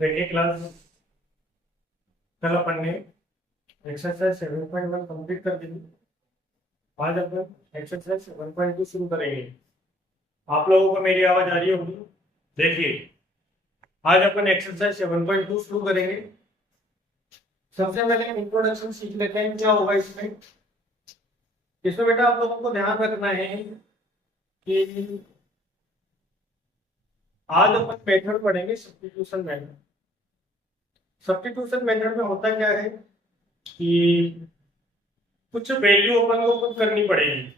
देखिए क्लास कल अपन ने एक्सरसाइज 7.1 कंप्लीट कर दी। आज अपन एक्सरसाइज 7.2 शुरू करेंगे। आप लोगों को मेरी आवाज आ रही होगी। देखिए, आज अपन एक्सरसाइज 7.2 शुरू करेंगे। सबसे पहले इंट्रोडक्शन सीख लेते हैं, क्या होगा इसमें। इसमें बेटा आप लोगों को ध्यान रखना है कि आज अपन मेथड पढ़ेंगे, सब्स्टिट्यूशन मेथड। सब्स्टिट्यूशन मेथड में होता क्या है कि कुछ वैल्यू अपन को पुट करनी पड़ेगी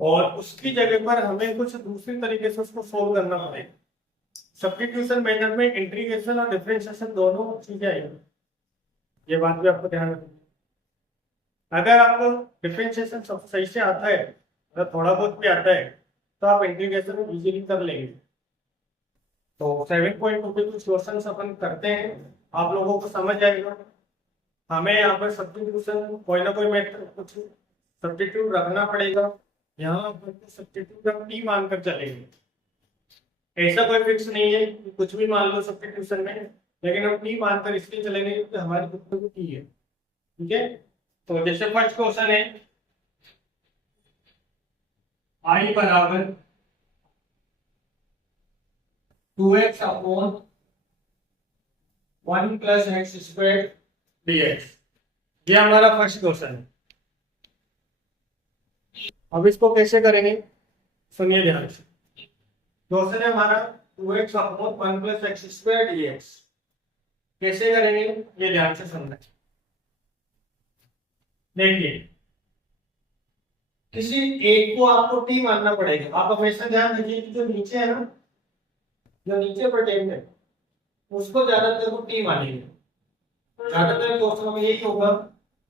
और उसकी जगह पर हमें कुछ दूसरी तरीके से उसको सोल्व करना पड़ेगा। सब्स्टिट्यूशन मेथड में इंटीग्रेशन और डिफरेंशिएशन दोनों चीजें आएंगी, ये बात भी आपको ध्यान रखनी है। अगर आपको डिफरेंशिएशन सब सही से आता है, अगर थोड़ा बहुत भी आता है, तो आप इंटीग्रेशन इजीली कर लेंगे। तो 7.2 पे कुछ क्वेश्चन अपन करते हैं, आप लोगों को समझ आएगा। हमें यहाँ पर सब्स्टिट्यूशन कोई ना कोई मेथड कुछ सब्स्टिट्यूट रखना पड़ेगा। यहाँ पर सब्स्टिट्यूट हम टी मानकर चलेंगे, ऐसा कोई फिक्स नहीं है कि कुछ भी मान लो सब्स्टिट्यूशन में, लेकिन हम टी मानकर इसलिए चलेंगे क्योंकि हमारी बुक में टी है। ठीक है, तो जैसे फर्स्ट क्वेश्चन है, आई बराबर 2x upon 1 plus x square dx, ये हमारा फर्स्ट क्वेश्चन है। अब इसको कैसे करेंगे, सुनिए ध्यान से। क्वेश्चन है हमारा 2x upon 1 plus x square dx, कैसे करेंगे ये ध्यान से सुनना। देखिए, किसी एक को आपको टी मानना पड़ेगा। आप हमेशा ध्यान रखिए कि जो नीचे है ना, जो नीचे प्रोटेक्ट है, उसको ज्यादातर को टी मानेंगे। ज्यादातर क्वेश्चन में यही होगा,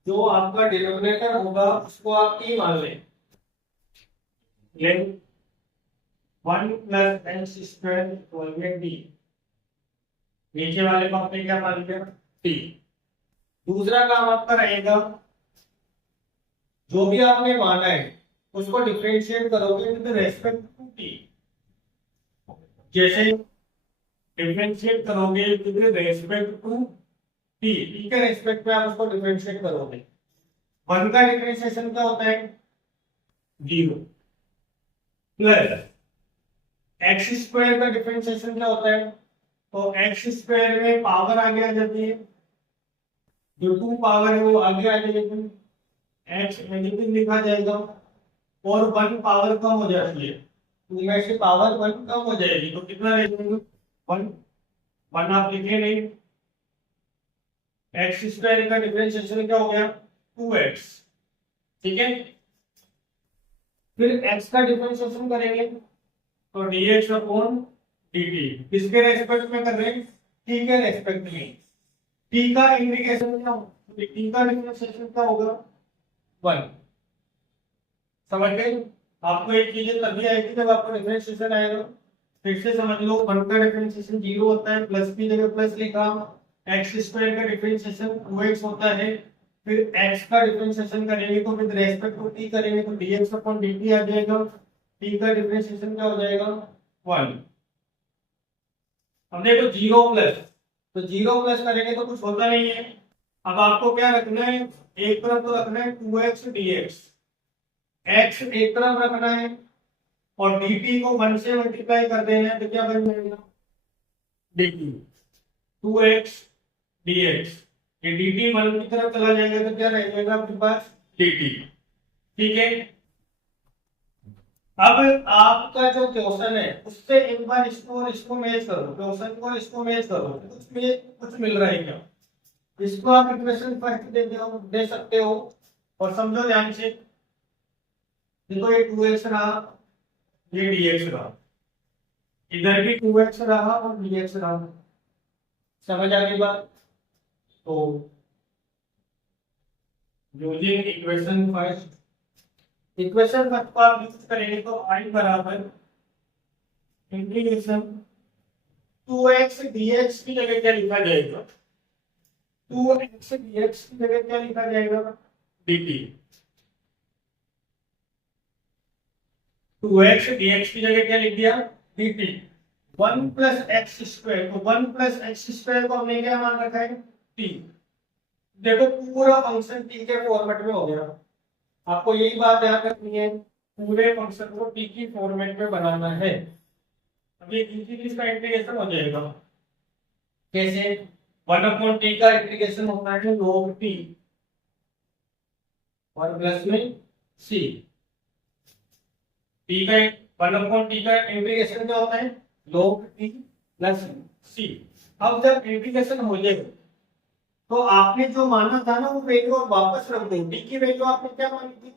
जो आपका डिनोमिनेटर होगा उसको आप टी मान लें। 1 प्लस एक्स स्क्वायर टी, नीचे वाले को आपने क्या मान लिया, टी। दूसरा काम आपका रहेगा, जो भी आपने माना है उसको डिफरेंशिएट करोगे विद रेस्पेक्ट टू टी। जैसे डिफरेंशिएट करोगे with respect to T, T के रेस्पेक्ट में आप उसको डिफरेंशिएट करोगे। 1 का डिफरेंशिएशन क्या होता है, 0 प्लस एक्स स्क्वायर का डिफरेंशिएशन क्या होता है, तो एक्स स्क्वायर में पावर आगे आ जाती है, जो 2 पावर है वो आगे आ जाएगी, एक्स नेगेटिव लिखा जाएगा और 1 पावर कम हो जाती है, तो में से पावर 1 कम हो जाएगी, तो कितना रहेगा, 1 1 आप लिखे नहीं। एक्स स्क्वायर का डिफरेंशिएशन क्या हो गया, 2x। ठीक है, फिर x का डिफरेंशिएशन करेंगे तो dx अपॉन dt, किसके रेस्पेक्ट में कर रहे हैं, t के रेस्पेक्ट में। t का इंटीग्रेशन क्या होगा, t का डिफरेंशिएशन क्या होगा, 1। समझ गए। आपको एक चीज तभी आएगी जब आपको डिफरेंशिएशन आएगा। फिर से समझ लो, 1 का डिफरेंशिएशन 0 होता है, प्लस की जगह प्लस लिखा। एक्स स्क्वायर का डिफरेंशिएशन 2x होता है, फिर x का डिफरेंशिएशन करेंगे तो विद रेस्पेक्ट टू t करेंगे तो dx अपॉन dt आ जाएगा। t का डिफरेंशिएशन क्या हो जाएगा, 1। अब देखो 0 प्लस, तो 0 प्लस करेंगे तो कुछ होता नहीं है। अब आपको क्या रखना है, एक तरफ तो रखना है 2x dx, x एक तरफ रखना है और dt को 1 से मल्टीप्लाई कर देना है, तो क्या बन जाएगा, dt 2x dx। ये dt 1 की तरफ चला जाएगा तो क्या रह जाएगा आपके पास, dt। ठीक है, अब आपका जो क्वेश्चन है उससे एक बार इसको और इसको मैच करो, क्वेश्चन को इसको मैच करो, कुछ मिल रहा है क्या। इसको आप इक्वेशन फर्स्ट दे सकते हो और समझो ध्यान से। देखो ये 2x रहा, ये dx रहा, इधर भी 2x रहा और dx रहा। समझ आ गई बात। तो using equation first, equation first को आप यूज करेंगे तो i बराबर इंटीग्रेशन 2x dx की जगह क्या लिखा जाएगा, 2x dx की जगह क्या लिखा जाएगा, dt। 2x dx की जगह क्या लिख दिया, dt। 1 प्लस एक्स स्क्वायर, तो 1 प्लस एक्स स्क्वायर को हमने क्या मान रखा है, टी। देखो पूरा फंक्शन टी के फॉर्मेट में हो गया। आपको यही बात ध्यान रखनी है, पूरे फंक्शन को टी की फॉर्मेट में बनाना है। अब ये इसका इंटीग्रेशन हो जाएगा कैसे, 1/t का इंटीग्रेशन होता है log t और प्लस में c। t का 1/t का इंटीग्रेशन क्या होता है, log t प्लस c। अब जब इंटीग्रेशन हो जाएगा तो आपने जो माना था ना वो वैल्यू और वापस रख दो। t की वैल्यू आपने क्या मानी थी,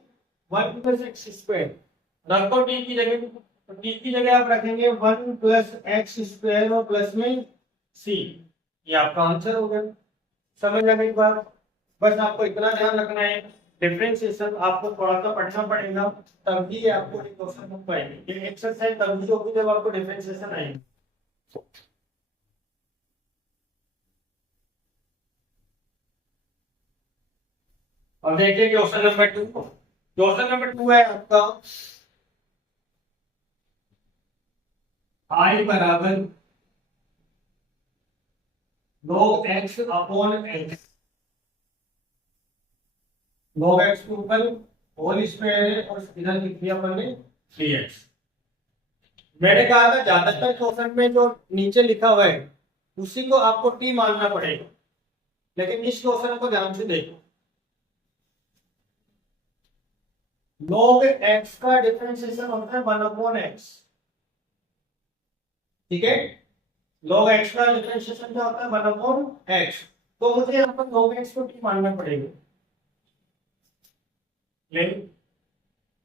1 प्लस एक्स स्क्वायर, रख दो t की जगह। तो t की जगह आप रखेंगे 1 प्लस एक्स स्क्वायर और प्लस में c। ये आपका आंसर हो गया। समझ लगे एक बार, बस आपको इतना ध्यान रखना है, डिफरेंशिएशन आपको थोड़ा सा पढ़ना पड़ेगा, तभी आपको क्वेश्चन बन पाएंगे। ये एक्सरसाइज तभी होगी जब आपको डिफरेंशिएशन आएगी। अब देखिए क्वेश्चन नंबर 2। क्वेश्चन नंबर 2 है आपका i बराबर log x upon x, log x के ऊपर होल स्क्वायर है और इधर लिख दिया अपन ने 3x। मैंने कहा था ज्यादातर क्वेश्चन में जो नीचे लिखा हुआ है उसी को आपको t मानना पड़ेगा, लेकिन इस क्वेश्चन को ध्यान से देखो। log x का डिफरेंशिएशन होता है 1/x, ठीक है। log x का डिफरेंशिएशन क्या होता है, 1/x। तो मुझे यहाँ पर log x को t मानना पड़ेगा।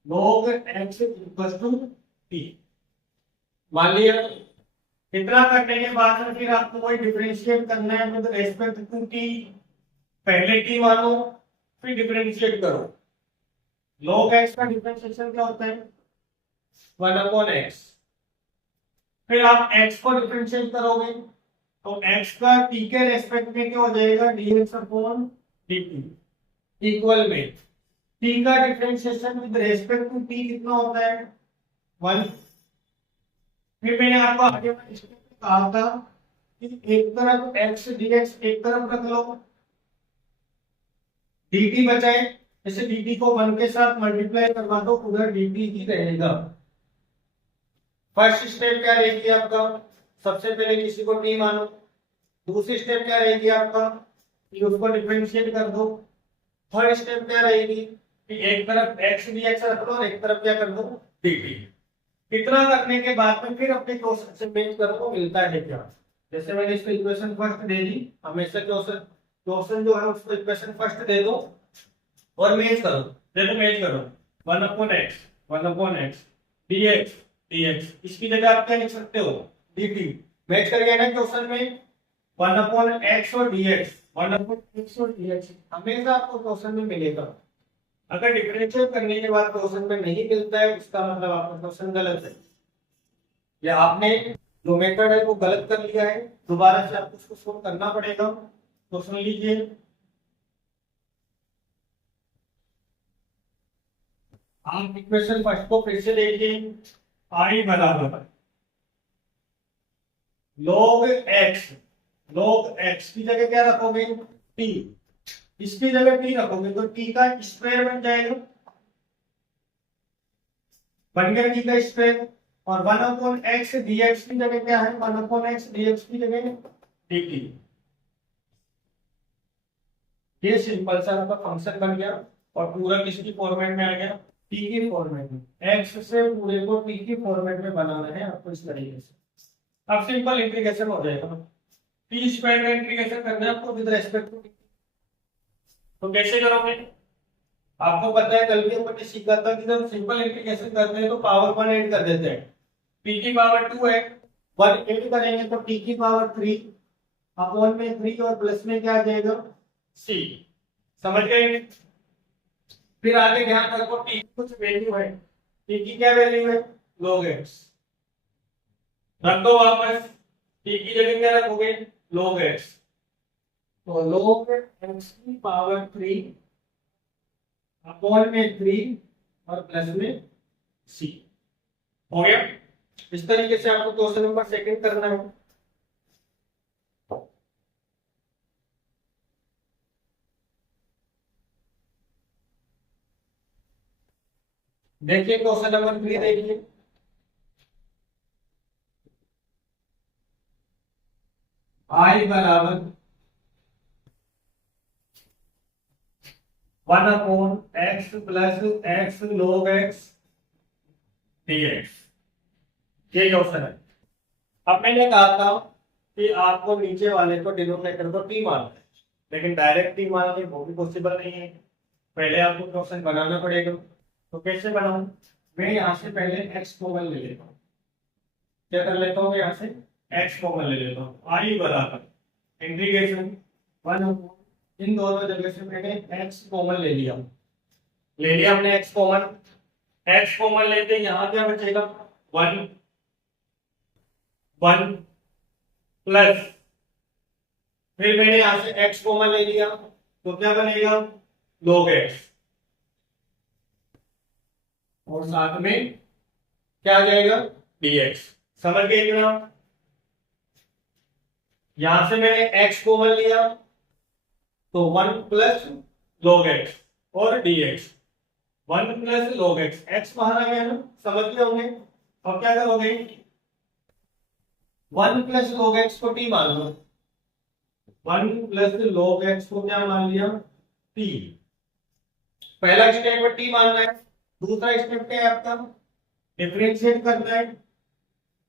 log x equal to t मान लिया। इतना करने के बाद में फिर आपको वही डिफरेंशिएट करना है विद रेस्पेक्ट टू t। पहले t मानो फिर डिफरेंशिएट करो। log x का डिफरेंशिएशन क्या होता है, 1/x। फिर आप x को डिफरेंशिएट करोगे तो x का t के रेस्पेक्ट में क्या हो जाएगा, dx अपॉन dt इक्वल में t का differentiation with respect to t कितना होता है, 1। फिर मैंने आपको आगे कहा था कि एक तरफ x dx एक तरफ रख लो, dt बचाए, जैसे dt को 1 के साथ मल्टीप्लाई करवा दो, उधर dt ही रहेगा। फर्स्ट स्टेप क्या रहेगी आपका, सबसे पहले किसी को t मानो। दूसरी स्टेप क्या रहेगी आपका कि उसको डिफरेंशिएट कर दो। थर्ड स्टेप क्या रहेगी कि एक तरफ x dx रख लो और एक तरफ क्या कर दो, dt। इतना करने के बाद में फिर अपने क्वेश्चन से मैच करो तो मिलता है क्या। जैसे मैंने इसको इक्वेशन फर्स्ट दे दी, हमेशा क्वेश्चन जो है उसको इक्वेशन फर्स्ट दे दो और मैच करो। देखो मैच करो 1/x dx dx, इसकी जगह आप क्या लिख सकते हो, dt। मैच कर गया ना क्वेश्चन में 1/x और dx, 1/x और dx हमेशा आपको क्वेश्चन में मिलेगा। अगर डिफरेंशिएट करने के बाद क्वेश्चन में नहीं मिलता है इसका मतलब आपका क्वेश्चन गलत है, या आपने जो मेथड है वो गलत कर लिया है, दोबारा से आपको उसको सोल्व करना पड़ेगा। तो सुन लीजिए, आप इक्वेशन फर्स्ट को फिर से देखिए, i बराबर log x की जगह क्या रखोगे, t। इसकी जगह t रखोगे तो t का स्क्वायर बन जाएगा, बन गया t का स्क्वायर। और 1/x dx की जगह क्या है, 1/x dx की जगह dt। ये सिंपल सा आपका फंक्शन बन गया और पूरा किसकी फॉर्मेट में आ गया, t की फॉर्मेट में। x से पूरे को t की फॉर्मेट में बनाना है आपको इस तरीके से। अब सिंपल इंटीग्रेशन हो जाएगा। t स्क्वायर का इंटीग्रेशन करना है आपको विद रेस्पेक्ट टू, तो कैसे करोगे, आपको पता है कल भी अपन ने सीखा था कि जब सिंपल इंटीग्रेशन करते हैं तो पावर 1 ऐड कर देते हैं। t की पावर 2 है, 1 ऐड करेंगे तो t की पावर 3 अपॉन में 3 और प्लस में क्या आ जाएगा, c। समझ गए। फिर आगे ध्यान रखो t की कुछ वैल्यू है, t की क्या वैल्यू है, log x। रख दो वापस, t की जगह क्या रखोगे, log x। तो log x की पावर 3 अपॉन में 3 और प्लस में c हो गया। इस तरीके से आपको क्वेश्चन नंबर सेकंड करना है। देखिए क्वेश्चन नंबर 3 देखिए, आई बराबर 1/x plus x log x dx, ये क्वेश्चन है। अब मैंने कहा था कि आपको नीचे वाले को डिनोमिनेटर को t मानना है, लेकिन डायरेक्ट t मान के वो भी पॉसिबल नहीं है, पहले आपको क्वेश्चन बनाना पड़ेगा। तो कैसे बनाऊं? मैं यहाँ से पहले x कॉमन ले लेता हूँ। क्या कर लेता हूँ? यहाँ से x कॉमन ले लेता हूँ। आई बराबर इंटीग्रेशन 1, इन दोनों जगह से मैंने x कॉमन ले लिया हमने x कॉमन लेते यहाँ क्या बचेगा? 1 प्लस, फिर मैंने यहाँ से x कॉमन ले लिया तो क्या बनेगा? log x, और साथ में क्या आ जाएगा? dx। समझ गए ना? यहां से मैंने x कॉमन लिया तो 1 प्लस log x और dx, 1 plus log x, x बाहर आ गया ना, समझ गए होंगे। अब क्या करोगे? 1 प्लस log x को t मान लो, 1 प्लस log x को क्या मान लिया? t। पहला स्टेप t मानना है, दूसरा स्टेप क्या है आपका? डिफरेंशिएट करना है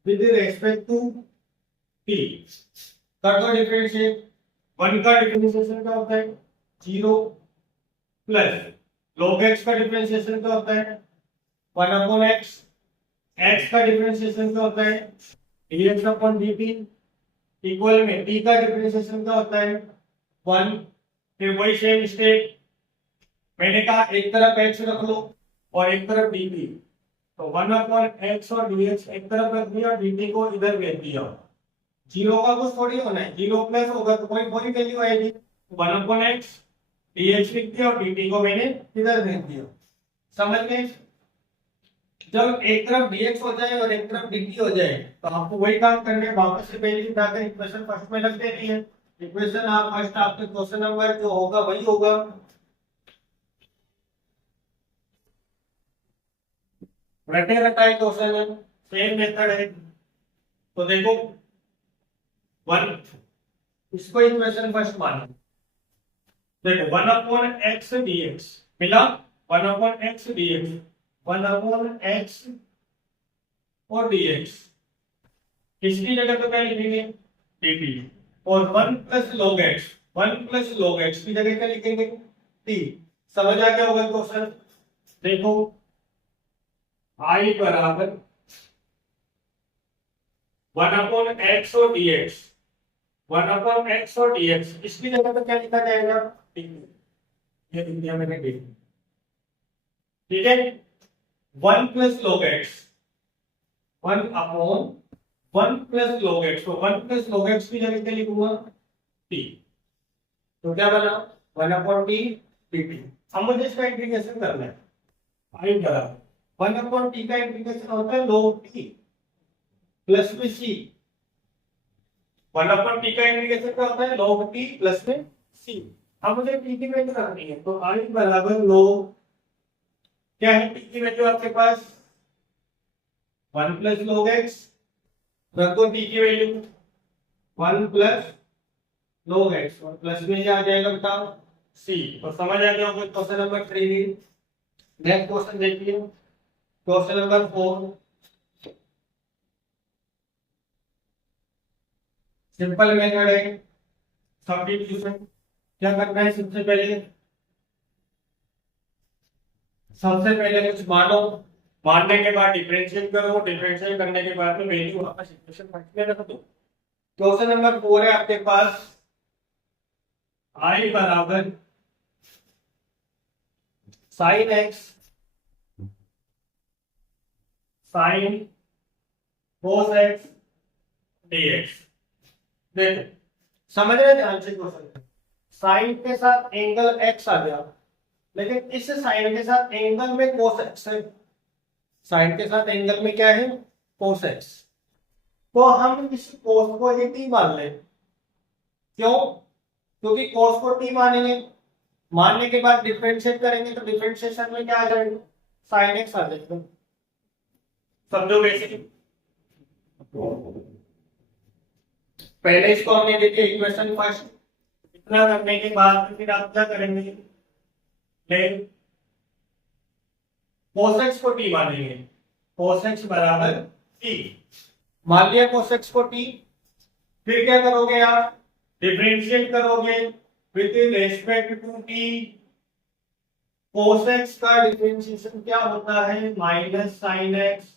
विद रेस्पेक्ट टू t। कर दो डिफरेंशिएट। 1 का डिफरेंशिएशन क्या होता है? 0 प्लस log x का डिफरेंशिएशन क्या होता है? 1/x, x का डिफरेंशिएशन क्या होता है? dx/dt, इक्वल में t का डिफरेंशिएशन क्या होता है? 1। फिर वही सेम स्टेप, मैंने कहा एक तरफ x रख लो और एक तरफ dt, तो 1/x और dx एक तरफ रख दिया, dt को इधर भेज दिया। 0 का कुछ थोड़ी होना है, 0 प्लस होगा तो कोई वैल्यू आएगी। 1/x dx लिख दिया और dt को मैंने इधर भेज दिया। समझ गए? जब एक तरफ dx हो जाए और एक तरफ dt हो जाए तो आपको वही काम करने, वापस से पहले उठाकर इक्वेशन फर्स्ट में रख देनी है। इक्वेशन आप फर्स्ट, आपके क्वेश्चन नंबर जो होगा वही होगा। रटे रटाए क्वेश्चन है, सेम मेथड है। तो देखो 1, इसको इक्वेशन फर्स्ट मानो। देखो 1/x dx मिला, 1/x dx, 1/x और dx, किसकी जगह पे क्या लिखेंगे? dt। और 1 plus log x, 1 plus log x की जगह क्या लिखेंगे? t। समझ आ गया होगा क्वेश्चन? देखो i बराबर 1/x और dx, 1/x और dx, इसकी जगह पे क्या लिखा जाएगा? ये लिख दिया मैंने dt। ठीक है, 1 plus log x, 1/1 plus log x, तो 1 प्लस log x की जगह क्या लिखूंगा? t। तो क्या बना? 1/t dt। अब मुझे इसका इंटीग्रेशन करना है। i बराबर 1/t का इंटीग्रेशन होता है log t प्लस में c। 1/t का इंटीग्रेशन क्या होता है? log t प्लस में c। अब मुझे t की वैल्यू रखनी है, तो i बराबर log, क्या है t की वैल्यू आपके पास? 1 प्लस log x, रख दो t की वैल्यू 1 प्लस log x, और प्लस में क्या आ जाएगा बताओ? c। तो समझ आ गया होगा क्वेश्चन नंबर 3। नेक्स्ट क्वेश्चन देखिए, क्वेश्चन नंबर 4। सिंपल मेथड है सब्स्टिट्यूशन। क्या करना है? सबसे पहले कुछ मानो, मानने के बाद डिफरेंशिएट करो, डिफरेंशिएट करने के बाद में वैल्यू वापस इक्वेशन फर्स्ट में रख दो। क्वेश्चन नंबर 4 है आपके पास, i बराबर sin x sin cos x dx। देखो समझ रहे, ध्यान से क्वेश्चन। साइन के साथ एंगल x आ गया, लेकिन इस साइन के साथ एंगल में cos x है। साइन के साथ एंगल में क्या है? cos x। तो हम इस cos को ही t मान लें। क्यों? क्योंकि cos को t मानेंगे, मानने के बाद डिफरेंशिएट करेंगे तो डिफरेंशिएशन में क्या आ जाएगा, sin x आ जाएगा। समझो बेसिक। पहले इसको हमने देखिए इक्वेशन फर्स्ट, इतना करने के बाद फिर आप क्या करेंगे, cos x को t मानेंगे, cos x बराबर t। मान लिया cos x को t, फिर क्या करोगे आप, डिफरेंशिएट करोगे with respect to t। cos x का डिफरेंशिएशन क्या होता है, minus sin x।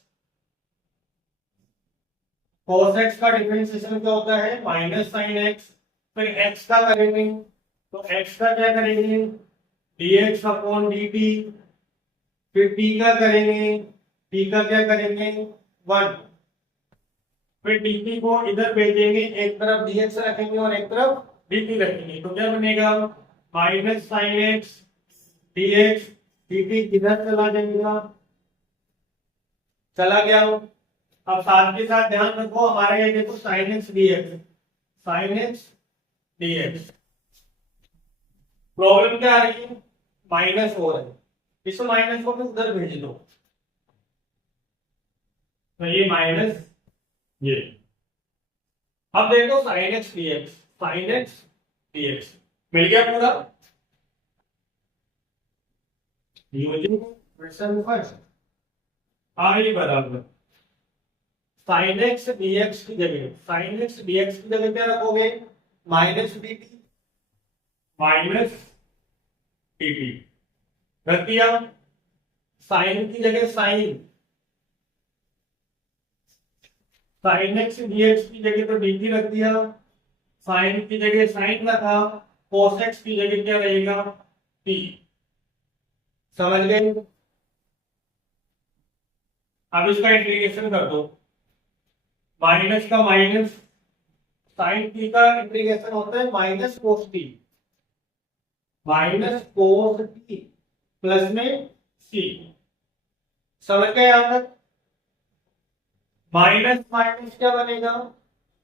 cos x का डिफरेंशिएशन क्या होता है, माइनस sin x। फिर x का करेंगे तो x का क्या करेंगे, dx अपॉन dt। फिर t का करेंगे, t का क्या करेंगे, 1। फिर dt को इधर भेजेंगे, एक तरफ dx रखेंगे और एक तरफ dt रखेंगे, तो क्या बनेगा, minus sin x dx। dt किधर चला जाएगा, चला गया। अब साथ के साथ ध्यान रखो, हमारे ये देखो sin x dx, sin x dx। Problem क्या आ रही है, माइनस हो रहा है, इस माइनस को उधर भेज दो, तो ये माइनस ये। अब देखो sin x dx, sin x dx मिल गया पूरा। यूजिंग क्वेश्चन फर्स्ट, आई बराबर sin x dx की जगह, sin x dx की जगह क्या रखोगे, माइनस dt, माइनस dt रख दिया। साइन की जगह साइन, sin x dx की जगह तो dt रख दिया, साइन की जगह साइन रखा, cos x की जगह क्या रहेगा, t। समझ गए? अब इसका इंटीग्रेशन कर दो, माइनस का माइनस, साइन टी का इंटीग्रेशन होता है minus cos t, minus cos t plus में सी। समझ गए यहां तक? माइनस माइनस क्या बनेगा,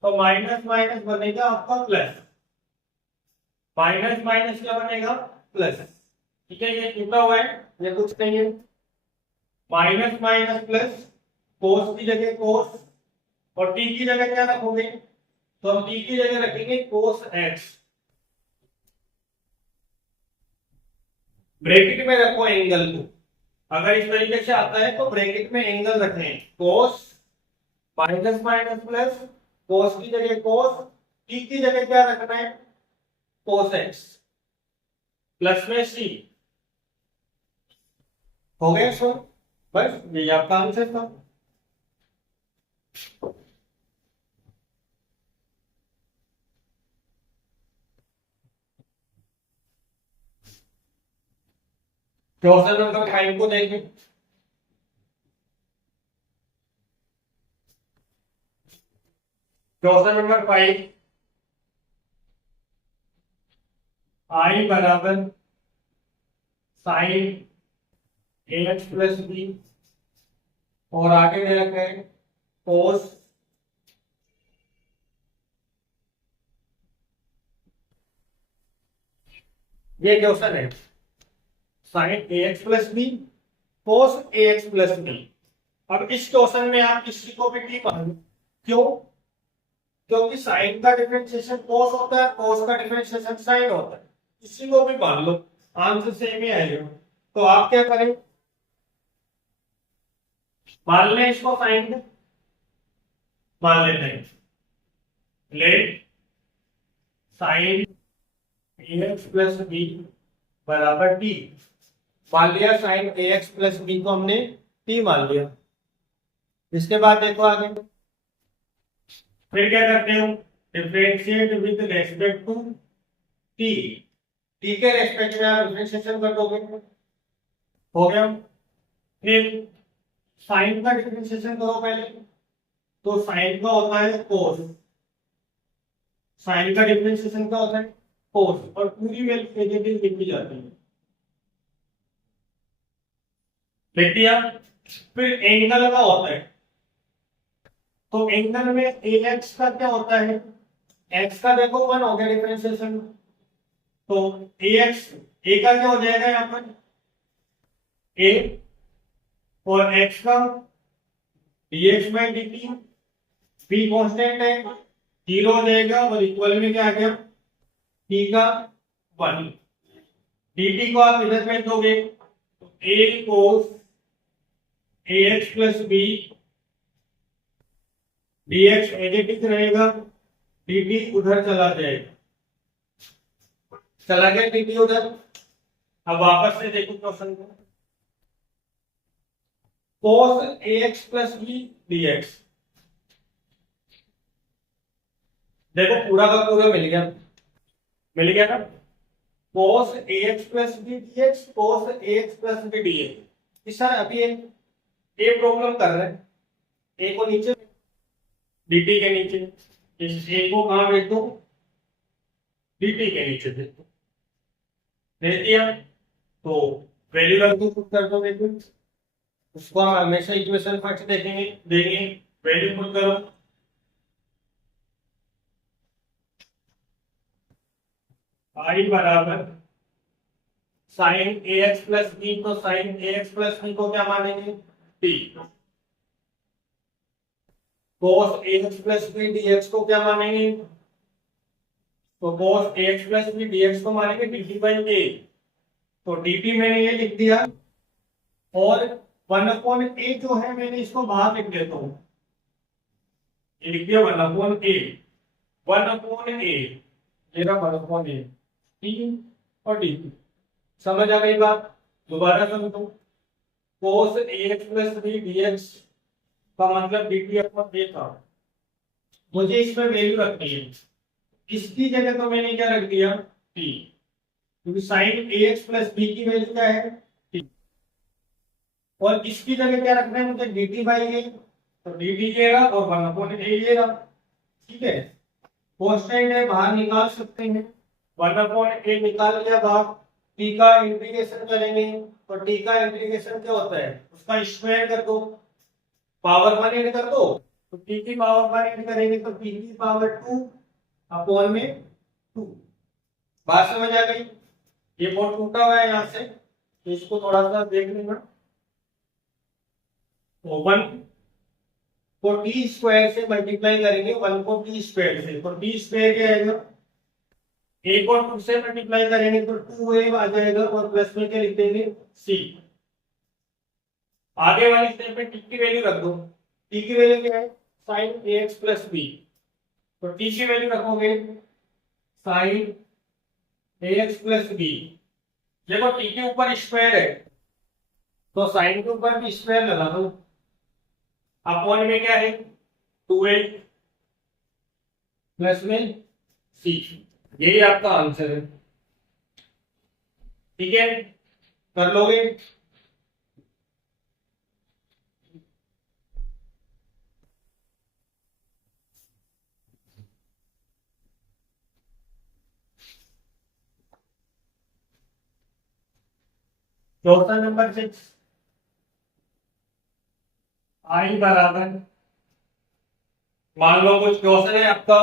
तो माइनस माइनस बनेगा आपका प्लस, माइनस माइनस क्या बनेगा, प्लस। ठीक है, ये टूटा हुआ है, ये कुछ नहीं है। माइनस माइनस प्लस, कोस की जगह कोस, और टी की जगह क्या रखोगे, तो हम टी की जगह रखेंगे कोस एक्स। ब्रैकेट में रखो एंगल को, अगर इस तरीके से आता है तो ब्रैकेट में एंगल रखने, कोस माइनस माइनस प्लस, कोस की जगह कोस, टी की जगह क्या रखना है, कोस एक्स प्लस में सी। हो गया सर, बस ये आपका आंसर था। क्वेश्चन नंबर 5 को देखें। क्वेश्चन नंबर 5, आई बराबर साइन एक्स प्लस बी, और आगे दे रखा है कोस ये क्वेश्चन है, साइन ए एक्स प्लस बी, कोस ए एक्स प्लस बी। अब इस क्वेश्चन में आप किसी को भी टी मान लो, क्यों, क्योंकि साइन का डिफरेंशिएशन कोस होता है, कोस का डिफरेंशिएशन साइन होता है, किसी को भी मान लो, आंसर सेम ही आएगा। तो आप क्या करें, मान लें इसको साइन का, मान लेते हैं, लेट साइन ए एक्स प्लस बी बराबर टी। मान लिया साइन ए एक्स प्लस बी को हमने टी मान लिया। इसके बाद देखो आगे, फिर क्या करते हो, differentiate with respect to T, T के रेस्पेक्ट में आप डिफरेंशिएशन कर दोगे, हो गया। फिर साइन का डिफरेंशिएशन करो पहले, तो साइन का होता है कोस, साइन का डिफरेंशिएशन क्या होता है, कोस, और पूरी वैल्यू नेगेटिव लिखी जाती है, लिख दिया। फिर एंगल का होता है, तो एंगल में ए एक्स का क्या होता है, एक्स का देखो 1 हो गया डिफरेंशिएशन, तो ए एक्स, ए का क्या हो जाएगा यहाँ पर ए, और एक्स का dx by dt, be constant है, 0 हो जाएगा, और इक्वल में क्या आ गया t का 1, dt को आप इधर में दोगे तो a cos ax plus B, dx negative रहेगा, dt उधर चला जाएगा, चला गया dt उधर। अब वापस से देखो क्वेश्चन को, cos ax plus B dx, देखो पूरा का पूरा मिल गया ना, cos ax plus B dx, cos ax plus B dx। Sir अभी ए प्रॉब्लम कर रहे हैं, ए को नीचे dt के नीचे, इस ए को कहां भेज दो, dt के नीचे भेज दो, भेज दिया तो वैल्यू रख दो, पुट कर दो, देखो उसको हम हमेशा इक्वेशन फर्स्ट देंगे, वैल्यू पुट करो, आई बराबर साइन ए एक्स प्लस बी, तो साइन ए एक्स प्लस बी को क्या मानेंगे टी, cos ए एक्स प्लस बी डीएक्स को क्या मानेंगे, तो cos ए एक्स प्लस बी डीएक्स को मानेंगे dt बाई ए, तो dt मैंने ये लिख दिया, और 1 अपॉन ए जो है मैंने इसको बाहर लिख देता हूं, ये लिख दिया 1 अपॉन ए, 1 अपॉन ए, ये रहा 1 अपॉन ए, टी और डी, समझ आ गई बात, दोबारा समझो, cos ax plus B dx का मतलब dt अपॉन ए था, मुझे इसमें वैल्यू रखनी है, इसकी जगह तो मैंने क्या रख दिया t, क्योंकि साइन ax प्लस बी की वैल्यू क्या है t, और इसकी जगह क्या रखना है मुझे dt बाई ए, तो dt ये रहा और 1 अपॉन ए ये रहा, ठीक है, कांस्टेंट है बाहर निकाल सकते हैं, 1 अपॉन ए निकाल लिया बाहर, टी का इंटीग्रेशन करेंगे, तो टी का इंटीग्रेशन क्या होता है, उसका स्क्वायर कर दो, पावर 1 ऐड कर दो, तो टी की पावर 1 ऐड करेंगे तो टी की पावर 2 अपॉन में 2, बात समझ आ गई। ये बहुत टूटा हुआ है यहाँ से, तो इसको थोड़ा सा देख लेना, तो 1 को टी स्क्वायर से मल्टीप्लाई करेंगे, 1 को टी स्क्वायर से, तो टी स्क्वायर क्या आएगा, एक और 2 से मल्टीप्लाई करेंगे तो 2a आ जाएगा, और प्लस में क्या लिख देंगे c, आगे वाली स्टेप में t की वैल्यू रख दो, t की वैल्यू क्या है sin ax प्लस b, तो t की वैल्यू रखोगे sin ax प्लस b, देखो t के ऊपर स्क्वायर है तो sin के ऊपर भी स्क्वायर लगा दो, अपॉन में क्या है 2a प्लस में c, यही आपका आंसर है, ठीक है, कर लोगे। क्वेश्चन नंबर 6, आई बराबर, मान लो कुछ क्वेश्चन है आपका,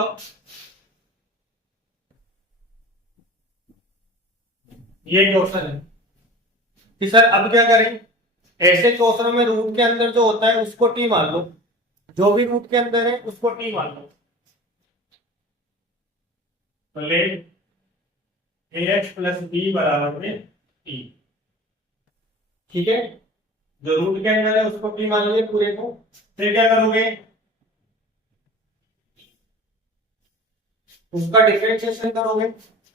ये क्वेश्चन है कि सर अब क्या करें, ऐसे क्वेश्चनों में रूट के अंदर जो होता है उसको टी मान लो, जो भी रूट के अंदर है उसको टी मान लो, तो ले ax प्लस बी बराबर में टी, ठीक है, जो रूट के अंदर है उसको टी मान लो पूरे को, फिर क्या करोगे, उसका डिफरेंशिएशन करोगे,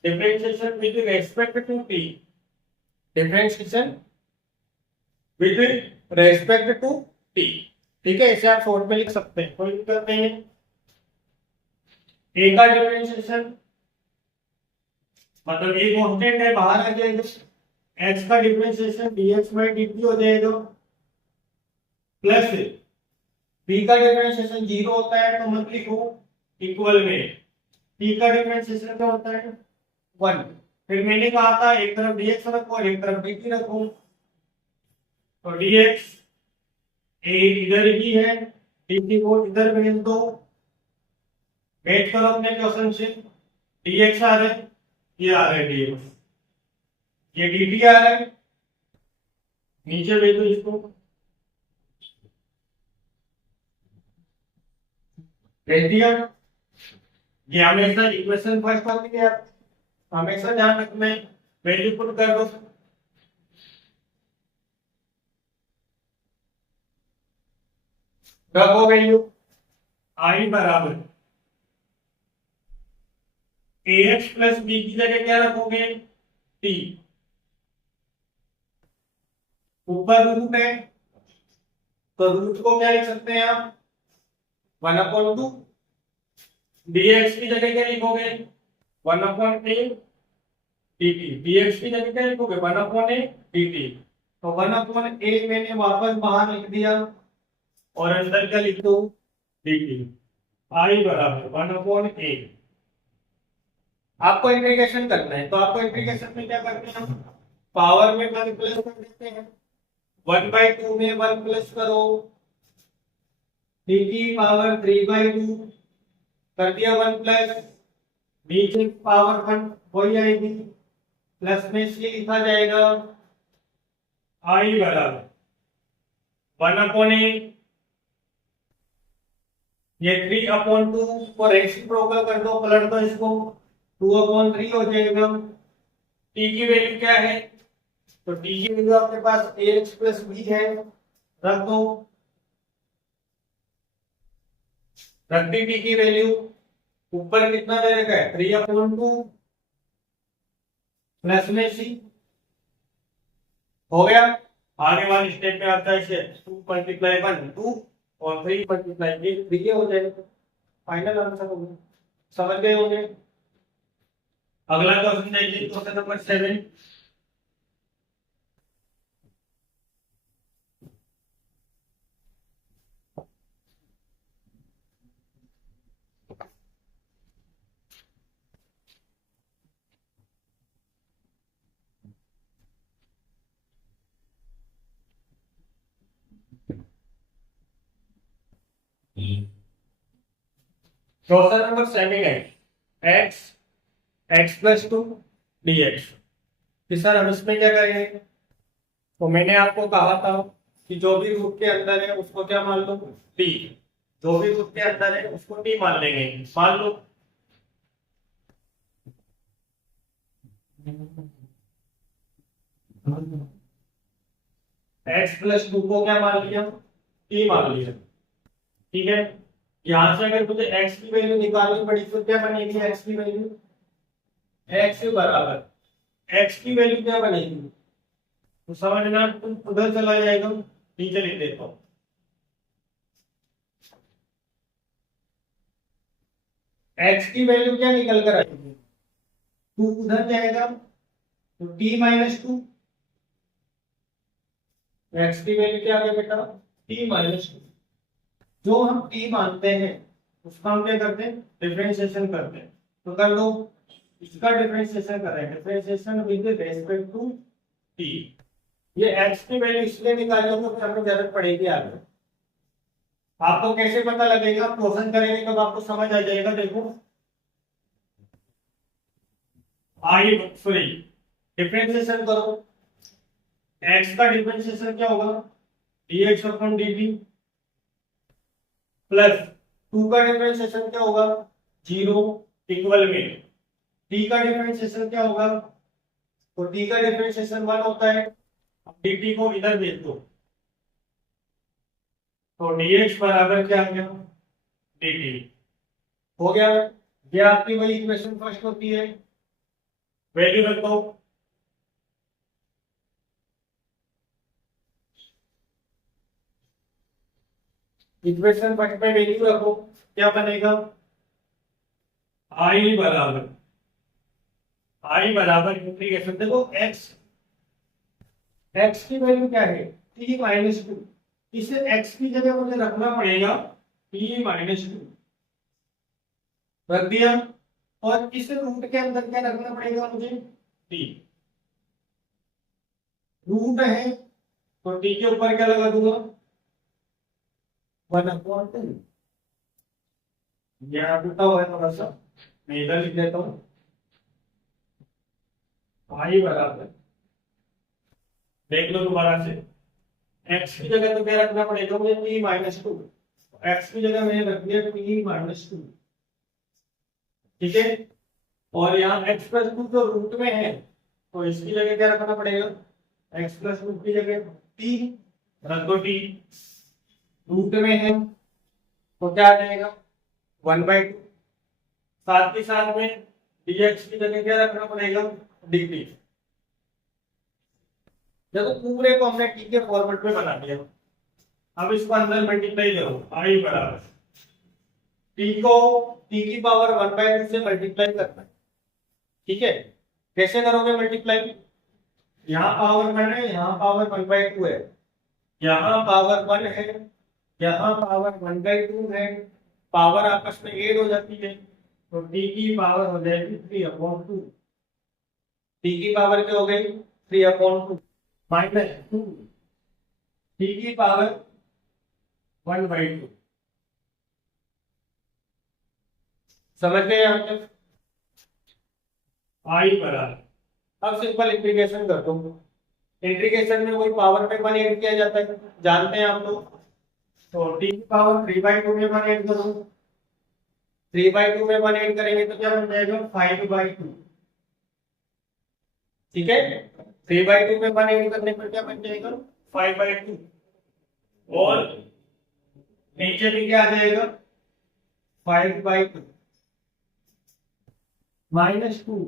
differentiation with respect to T, differentiation with respect to T, ठीक है, इसे आप शॉर्ट में लिख सकते हैं, कोई दिक्कत नहीं है। ए का डिफरेंशिएशन मतलब ये कांस्टेंट है बाहर आ जाएगा, x का डिफरेंशिएशन dx बाई dt हो जाएगा, प्लस b का डिफरेंशिएशन 0 होता है तो मत लिखो, इक्वल में t का डिफरेंशिएशन क्या होता है 1, फिर मैंने कहा था एक तरफ dx रखो और एक तरफ dt रखो, तो dx ए इधर ही है dt को इधर भेज दो, वेट करो अपने क्वेश्चन से, dx आ रहा है, ये आ रहा है dx, ये dt आ रहा है, नीचे भेज दो इसको, भेज दिया। ये हमेशा इक्वेशन फर्स्ट होती है, हमेशा ध्यान रखना है, वैल्यू पुट कर दो, रखो वैल्यू, आई बराबर ax प्लस बी की जगह क्या रखोगे, t, ऊपर रूट है तो रूट को क्या लिख सकते हैं आप, 1/2, dx की जगह क्या लिखोगे, 1/a dt, dx की जगह क्या लिखोगे, 1/a dt, तो 1/a मैंने वापस बाहर लिख दिया और अंदर क्या लिख दो, dt, आई बराबर 1/a। आपको इंटीग्रेशन करना है तो आपको इंटीग्रेशन में क्या करते हैं, पावर में 1 प्लस कर देते हैं, 1/2 में 1 प्लस करो, डी की पावर 3/2 कर दिया, 1 प्लस, नीचे पावर 1 हो जाएगी, प्लस में सी लिखा जाएगा, आई बराबर 1/a, ये 3/2 को रेसिप्रोकल कर दो, पलट दो इसको, 2/3 हो जाएगा। टी की वैल्यू क्या है, तो टी की वैल्यू आपके पास ax प्लस बी है, रख दो, रख दी टी की वैल्यू, ऊपर कितना दे रखा है 3/2 प्लस में सी, हो गया। आगे वाले स्टेप में आता है 2 × 1 2 और 3 × 8 3 हो जाएगा, फाइनल आंसर हो गया, समझ गए होंगे। अगला क्वेश्चन देखिए, क्वेश्चन नंबर 7, क्वेश्चन नंबर 7 है x x+2 dx, कि सर हम इसमें क्या करेंगे, तो मैंने आपको कहा था कि जो भी रूट के अंदर है उसको क्या मान लो, t, जो भी रूट के अंदर है उसको t मान लेंगे, मान लो x+2 को क्या मान लिया, t मान लिया, ठीक है। यहां से अगर मुझे x की वैल्यू निकालनी पड़ी तो क्या बनेगी, x की वैल्यू, x बराबर x की वैल्यू क्या बनेगी, तो समझना, तुम उधर चला जाएगा, नीचे लिख देता हूं, x की वैल्यू क्या निकल कर आएगी, 2 उधर जाएगा तो t-2, x की वैल्यू क्या आ गया बेटा, t-2, जो हम t मानते हैं उसका हम क्या करते हैं, डिफरेंशिएशन करते हैं, तो कर लो, इसका डिफरेंशिएशन कर रहे हैं, differentiation with respect to t, ये x की वैल्यू इसलिए निकाली तो फिर हमें जरूरत पड़ेगी आगे, आपको कैसे पता लगेगा, क्वेश्चन करेंगे तब आपको समझ आ जाएगा। देखो आई सॉरी, डिफरेंशिएशन करो, x का डिफरेंशिएशन क्या होगा, dx/dt, प्लस 2 का डिफरेंशिएशन क्या होगा, 0 इक्वल में t का डिफरेंशिएशन क्या होगा, तो t का डिफरेंशिएशन 1 होता है, dt को इधर भेज दो, तो dx बराबर क्या आ गया, dt, हो गया। ये आपकी वही इक्वेशन फर्स्ट होती है, वैल्यू रख दो, इक्वेशन फर्स्ट में वैल्यू रखो, क्या बनेगा, आई बराबर इंटीग्रेशन, देखो x की वैल्यू क्या है, t-2, इसे x की जगह मुझे रखना पड़ेगा t-2, रख दिया, और इस रूट के अंदर क्या रखना पड़ेगा मुझे, t, रूट है तो t के ऊपर क्या लगा दूंगा, 1/2 यहाँ टूटा हुआ है थोड़ा सा, मैं इधर लिख देता हूँ। आई बराबर, देख लो दोबारा से, एक्स की जगह तो क्या रखना पड़ेगा मुझे, t-2। एक्स की जगह मैंने रख दिया t-2, ठीक है। और यहाँ x+2 जो रूट में है, तो इसकी जगह क्या रखना पड़ेगा, x+2 की जगह t रख दो, t रूट में है तो क्या आ जाएगा 1/2। साथ ही साथ में dx की जगह क्या रखना पड़ेगा, dt। देखो पूरे को हमने t के फॉर्मेट में बना दिया। अब इसको अंदर मल्टीप्लाई करो, i बराबर t को t की पावर 1/2 से मल्टीप्लाई करना है, ठीक है। कैसे करोगे मल्टीप्लाई, यहाँ पावर 1 है, यहाँ पावर 1/2 है, यहाँ पावर 1 है, यहाँ पावर 1/2 है, पावर आपस में ऐड हो जाती है, तो t की पावर हो जाएगी 3/2। t की पावर क्या हो गई 3/2 माइनस 2 t की पावर 1/2। समझ गए यहाँ तक, आई बराबर। अब सिंपल इंटीग्रेशन कर दो। इंटीग्रेशन में कोई पावर पे 1 ऐड किया जाता है, जानते हैं आप लोग, तो t की पावर 3/2 में 1 ऐड करो, 3/2 में 1 ऐड करेंगे तो क्या बन जाएगा 5/2, ठीक है। 3/2 में 1 ऐड करने पर क्या बन जाएगा 5/2, और नीचे भी क्या आ जाएगा 5/2 माइनस 2,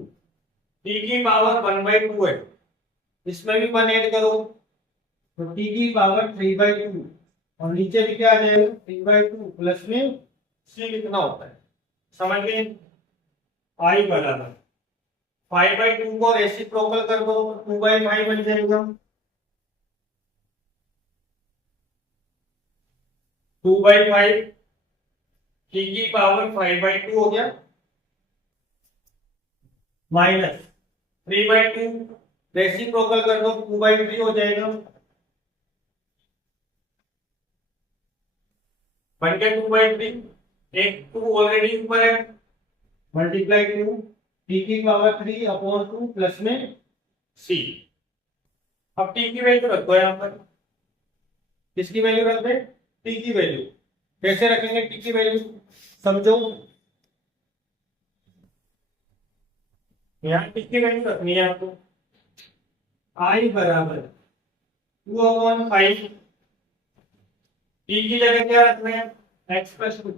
t की पावर 1/2 है, इसमें भी 1 ऐड करो तो t की पावर 3/2, और नीचे भी क्या आ जाएगा 3/2 प्लस में c लिखना होता है। समझ गए, i बराबर 5/2 को रेसिप्रोकल कर दो, 2/5 बन जाएगा, 2/5 t की पावर 5/2 हो गया, माइनस 3/2 रेसिप्रोकल कर दो, 2/3 हो जाएगा, बन गया 2/3। एक 2 ऑलरेडी ऊपर है, मल्टीप्लाई 2 t की पावर 3/2 प्लस में c। अब t की वैल्यू रखो यहाँ पर, किसकी वैल्यू रख दे, t की वैल्यू। कैसे रखेंगे t की वैल्यू, समझो, यहाँ t की वैल्यू रखनी है आपको, i बराबर 2/5, t की जगह क्या रखना है x+2,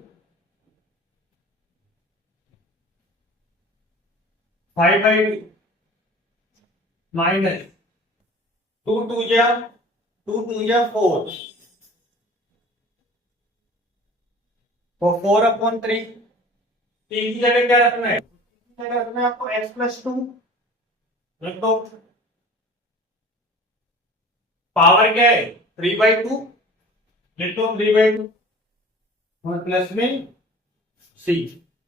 5/2 माइनस 2 2 जा 4, तो 4/3, t की जगह क्या रखना है, जगह रखना है आपको x+2, लिख दो, पावर क्या है 3/2, लिख दो 3/2 और प्लस में c,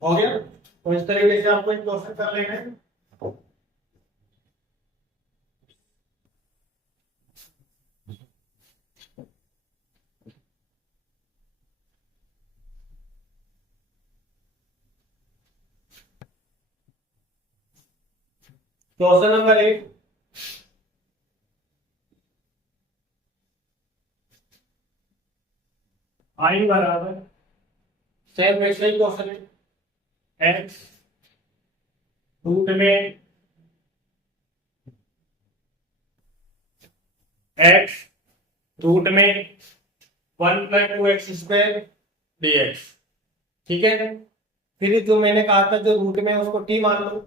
हो गया। तो इस तरीके से आपको एक क्वेश्चन कर लेना है। क्वेश्चन नंबर 8, आई बराबर सेम वैसे ही क्वेश्चन है, एक्स रूट में x रूट में 1+2x² dx, ठीक है। फिर जो मैंने कहा था जो रूट में उसको t मान लो,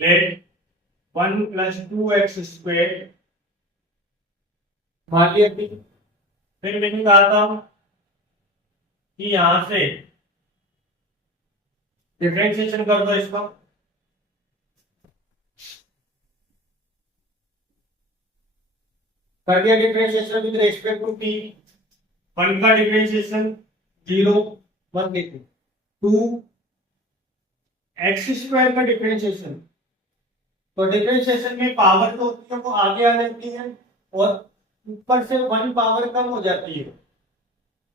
लेट 1+2x² मान लिया t। फिर मैंने कहा था कि यहां से डिफरेंशिएशन कर दो इसका, कर दिया differentiation with respect to t, 1 का डिफरेंशिएशन 0 1 देखो, 2 x² का डिफरेंशिएशन, तो डिफरेंशिएशन में पावर तो होती है वो आगे आ जाती है और ऊपर से 1 पावर कम हो जाती है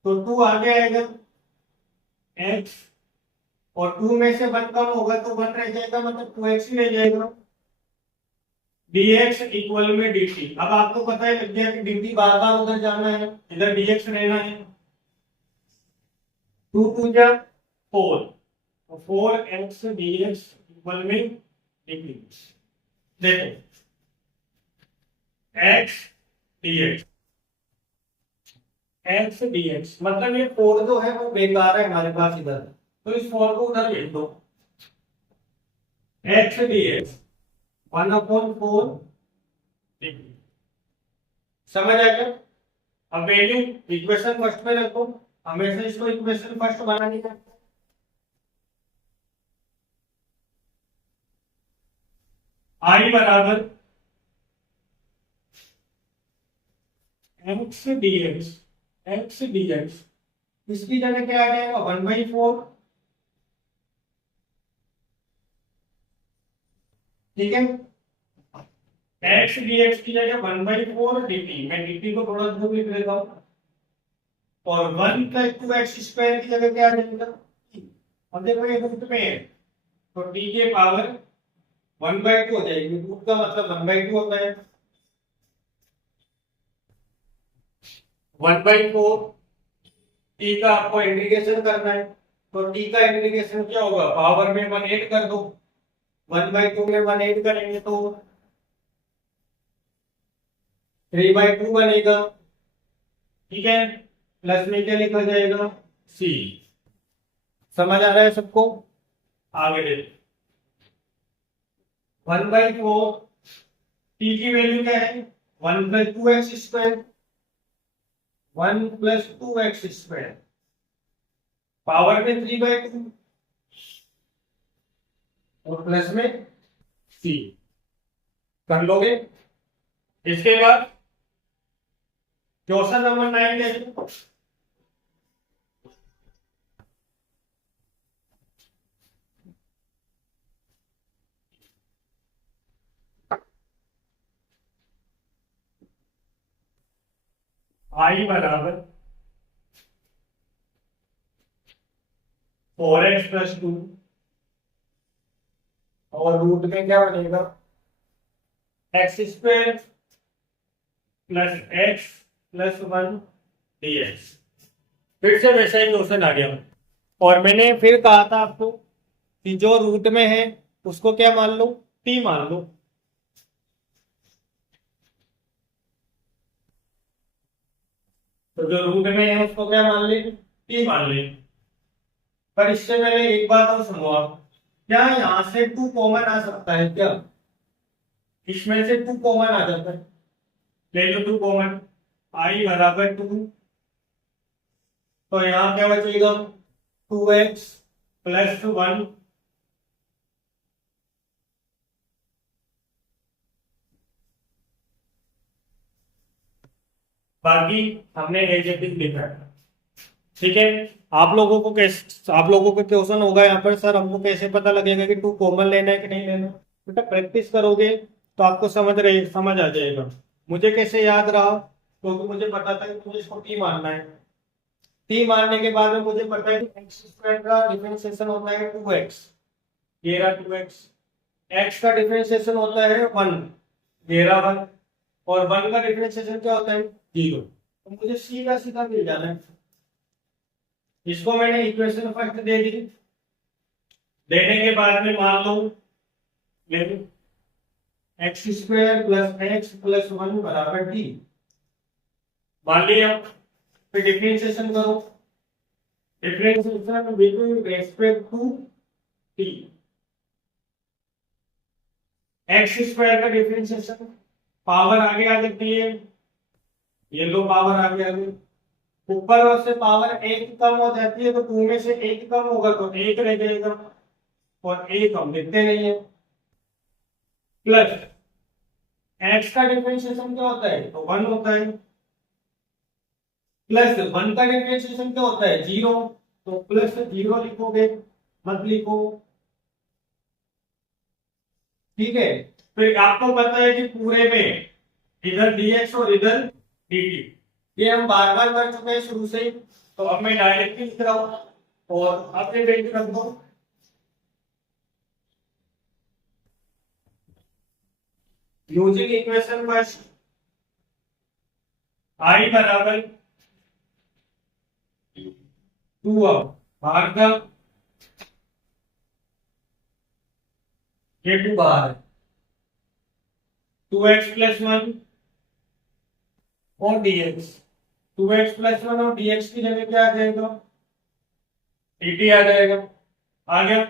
तो 2 आगे आएगा x, और 2 में से 1 कम होगा तो 1 रह जाएगा, मतलब 2x ही रह जाएगा। dx इक्वल में dt। अब आपको पता है लग गया कि dt बार बार उधर जाना है, इधर dx रहना है। 2 2 जा 4, तो 4x dx इक्वल में dt। देखो x dx, x dx मतलब ये 4 जो है वो बेकार है हमारे पास इधर, तो इस 4 को उधर भेज दो। x dx 1/4 degree. समझ आ गया? अब वैल्यू इक्वेशन फर्स्ट में रखो, हमेशा इसको इक्वेशन फर्स्ट बनानी है। i बराबर x dx, इसकी जगह क्या आ जाएगा 1/4, ठीक है। x dx की जगह 1/4 dt, मैं dt को थोड़ा दूर लिख लेता हूँ, और 1 + 2x स्क्वायर की जगह क्या आ जाएगा। अब देखो ये रूट में है तो t के पावर 1/2 हो जाएगी, रूट का मतलब 1/2 होता है। 1/4 t का आपको इंटीग्रेशन करना है, तो t का इंटीग्रेशन क्या होगा, पावर में 1 ऐड कर दो, 1/2 में 1 ऐड करेंगे तो 3/2 बनेगा, ठीक है। प्लस में क्या लिखा जाएगा c। समझ आ रहा है सबको? आगे देखो 1/4 t की वैल्यू क्या है 1 + 2x square, 1 + 2x square, power में 3/2 और प्लस में c। कर लोगे? इसके बाद क्वेश्चन नंबर 9 देखो। i बराबर 4x + 2, और रूट में क्या बनेगा x² + x + 1 dx। फिर से वैसा ही क्वेश्चन आ गया, और मैंने फिर कहा था आपको कि जो रूट में है उसको क्या मान लो, t मान लो। तो जो रूट में है उसको क्या मान ले, t मान ले। पर इससे पहले एक बात और सुनो आप, क्या यहां से 2 कॉमन आ सकता है क्या? इसमें से 2 कॉमन आ जाता है, ले लो 2 कॉमन, i बराबर 2, तो यहाँ क्या बचेगा 2x + 1, बाकी हमने नेगेटिव लिखा है, ठीक है। आप लोगों को क्वेश्चन होगा यहाँ पर, सर हमको कैसे पता लगेगा कि 2 कॉमन लेना है कि नहीं लेना? बेटा प्रैक्टिस करोगे तो आपको समझ आ जाएगा। मुझे कैसे याद रहा, क्योंकि मुझे पता था कि मुझे इसको t मानना है। t मानने के बाद में मुझे पता है कि x² का डिफरेंशिएशन होता है 2x, ये रहा 2x, x का डिफरेंशिएशन होता है 1, ये रहा 1, और 1 का डिफरेंशिएशन क्या होता है 0, तो मुझे सीधा सीधा मिल जाना है। इसको मैंने इक्वेशन फर्स्ट दे दी, देने के बाद में मान लो x² + x + 1 बराबर t मान लिया। फिर डिफरेंशिएशन करो, differentiation with respect to t, x² का डिफरेंशिएशन, पावर आगे आ जाती है, ये लो पावर आगे आ गई, ऊपर से पावर 1 कम हो जाती है तो 2 में से 1 कम होगा तो 1 रह जाएगा, और 1 हम लिखते नहीं है। प्लस x का डिफरेंशिएशन क्या होता है, तो 1 होता है, प्लस 1 का डिफरेंशिएशन क्या होता है 0, तो +0 लिखोगे, मत लिखो, ठीक है। फिर आपको पता है कि पूरे में इधर dx और इधर dt। ये हम बार बार कर चुके हैं शुरू से ही, तो अब मैं डायरेक्टली लिख रहा हूं और अपने वैल्यू रख दो। यूजिंग इक्वेशन फर्स्ट, आई बराबर 2 अब भाग ये 2 बाहर है, 2x प्लस 1 और dx। 2x प्लस 1 और dx की जगह क्या आ जाएगा, dt आ जाएगा। आ गया।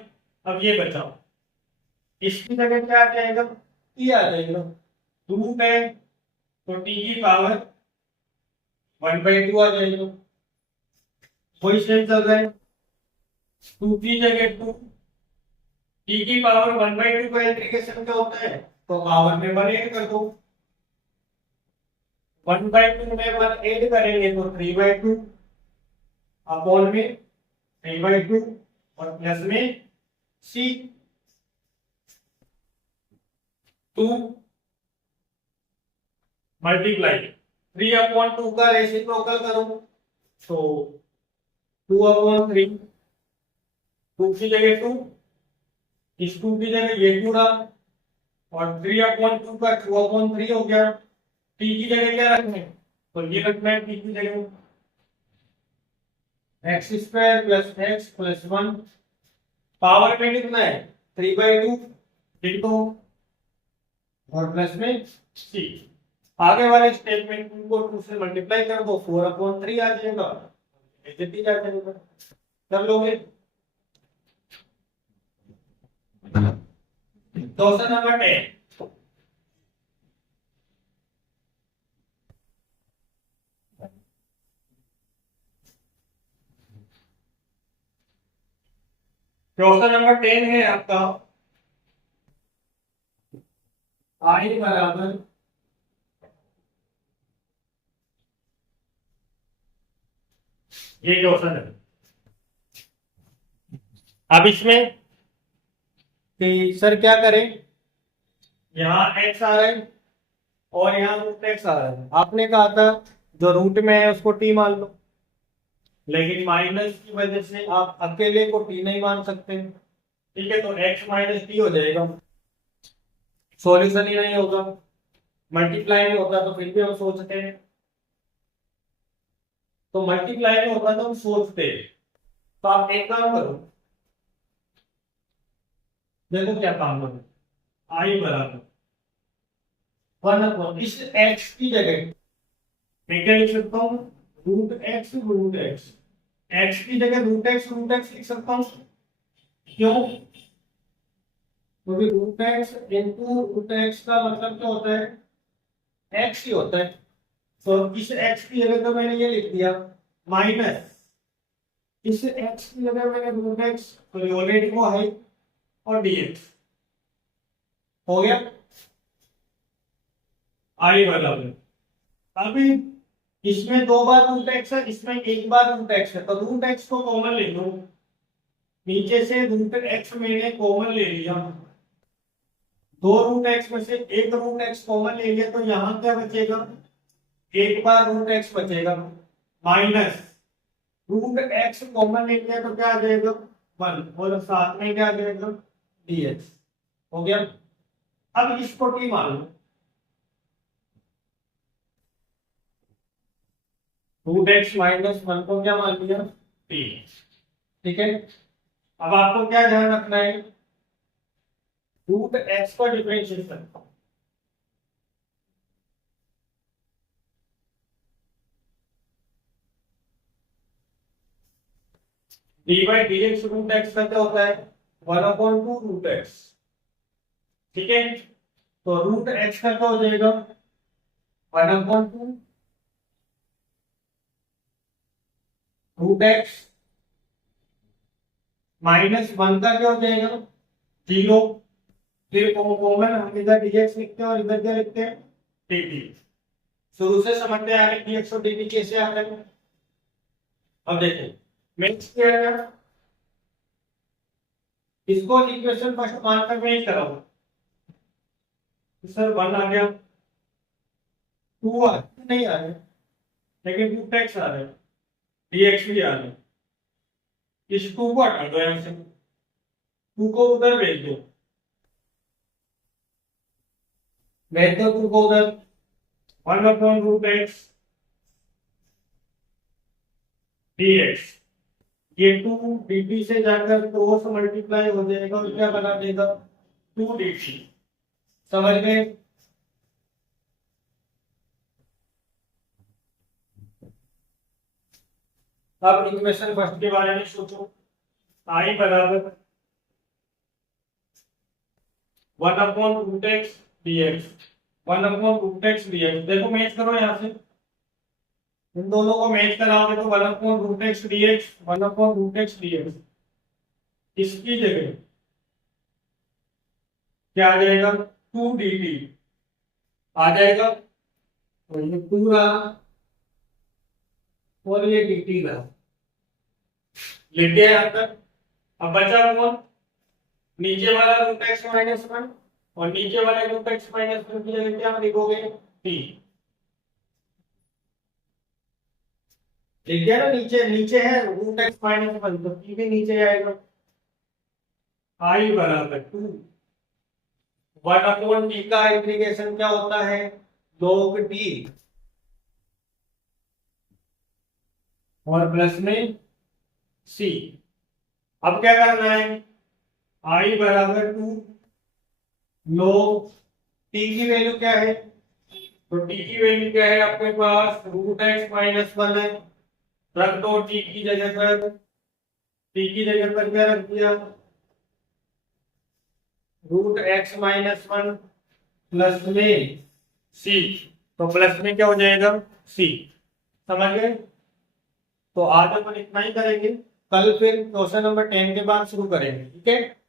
अब ये बचाओ, इसकी जगह क्या आ जाएगा, t आ जाएगा। रूट है तो t की पावर 1/2 आ जाएगा। वही सेम चल रहा है, 2 की जगह 2, t की पावर 1/2 का इंटीग्रेशन क्या होता है, तो पावर में 1 ऐड कर दो। 1/2 में 1 ऐड करेंगे तो 3/2 अपॉन में 3/2 और प्लस में c 2 मल्टीप्लाई 3/2 का रेसिप्रोकल करो तो 2/3, 2 की जगह 2, इस 2 की जगह ये 2 रहा और 3/2 का 2/3 हो गया। t की जगह क्या रखना है, तो ये रखना है t की जगह x² plus x plus 1, power में कितना है 3/2 इंटू और प्लस में c। आगे वाले स्टेटमेंट को 2 से मल्टीप्लाई कर दो, 4/3 आ जाएगा, एजेटी आ जाएगा। कर लोगे। क्वेश्चन नंबर 10, क्वेश्चन नंबर 10 है आपका, आई बराबर ये क्वेश्चन है। अब इसमें कि सर क्या करें, यहाँ x आ रहा है और यहाँ रूट x आ रहा है। आपने कहा था जो रूट में है उसको t मान लो, लेकिन माइनस की वजह से आप अकेले को t नहीं मान सकते। ठीक है, तो x माइनस टी हो जाएगा, सॉल्यूशन ही नहीं होगा। मल्टीप्लाई में होता तो फिर भी हम सोचते हैं, तो मल्टीप्लाई में होता तो हम सोचते हैं। तो आप एक काम करो, देखो क्या काम करो, आई बराबर 1 इस x की जगह मैं क्या लिख सकता हूँ, रूट एक्स x की जगह रूट एक्स लिख सकता हूँ। क्यों, क्योंकि root X into root X का मतलब क्या होता है, x ही होता है। तो इस x की जगह तो मैंने ये लिख दिया माइनस इस x की जगह मैंने रूट एक्स, तो ऑलरेडी वो है और dx हो गया। आई बराबर अभी इसमें 2 बार रूट एक्स है, इसमें 1 बार रूट एक्स है, तो रूट एक्स को कॉमन ले लो। नीचे से रूट एक्स मैंने कॉमन ले लिया, 2 रूट एक्स में से 1 रूट एक्स कॉमन ले लिया, तो यहां क्या बचेगा, 1 बार रूट एक्स बचेगा माइनस रूट एक्स कॉमन ले लिया तो क्या आ जाएगा 1 और साथ में क्या आ जाएगा dx हो गया। अब इसको t मान लो, रूट एक्स माइनस 1 को क्या मान लिया t। ठीक है, अब आपको क्या ध्यान रखना है, रूट एक्स का differentiation D by D X root X का क्या होता है 1/2 रूट एक्स। ठीक है, तो रूट एक्स का क्या हो जाएगा 1/2 रूट एक्स माइनस 1 का क्या हो जाएगा 0। फिर कॉमन हम इधर dx लिखते हैं और इधर क्या लिखते हैं dt। शुरू से समझते आ रहे dx और dt कैसे आ रहे हैं। अब देखिए मिक्स किया गया, इसको इक्वेशन फर्स्ट मानकर मैं ही कराऊंगा। सर 1 आ गया, 2 नहीं आ रहा, लेकिन रूट एक्स आ रहा है, dx भी आ रहा है। इस 2 को हटा दो, यहाँ से 2 को उधर भेज दो, भेज दो 2 को उधर। 1/√x dx, ये 2 dt से जाकर क्रॉस मल्टीप्लाई हो जाएगा और क्या बना देगा 2 dt। समझ गए? अब इक्वेशन फर्स्ट के बारे में सोचो। i बराबर 1/√x dx, 1/√x dx। देखो मैच करो, यहाँ से इन दोनों को मैच कराओगे तो 1/√x dx, 1/√x dx। इसकी जगह क्या आ जाएगा 2 dt आ जाएगा, तो ये पूरा और ये dt का लिख दिया यहाँ तक। अब बचा कौन, नीचे वाला √x-1 और नीचे वाले √x-1 की जगह क्या लिखोगे t। लिख दिया ना, नीचे नीचे है √x-1 तो t भी नीचे आएगा। i बराबर 2 1/t का इंटीग्रेशन क्या होता है log t, और प्लस में c। अब क्या करना है, i बराबर 2 log t की वैल्यू क्या है, तो t की वैल्यू क्या है आपके पास √x-1 है, रख दो t की जगह पर, t की जगह पर क्या रख दिया √x-1 प्लस में c, तो प्लस में क्या हो जाएगा c। समझ गए? तो आज अपन इतना ही करेंगे, कल फिर क्वेश्चन नंबर 10 के बाद शुरू करेंगे। ठीक है।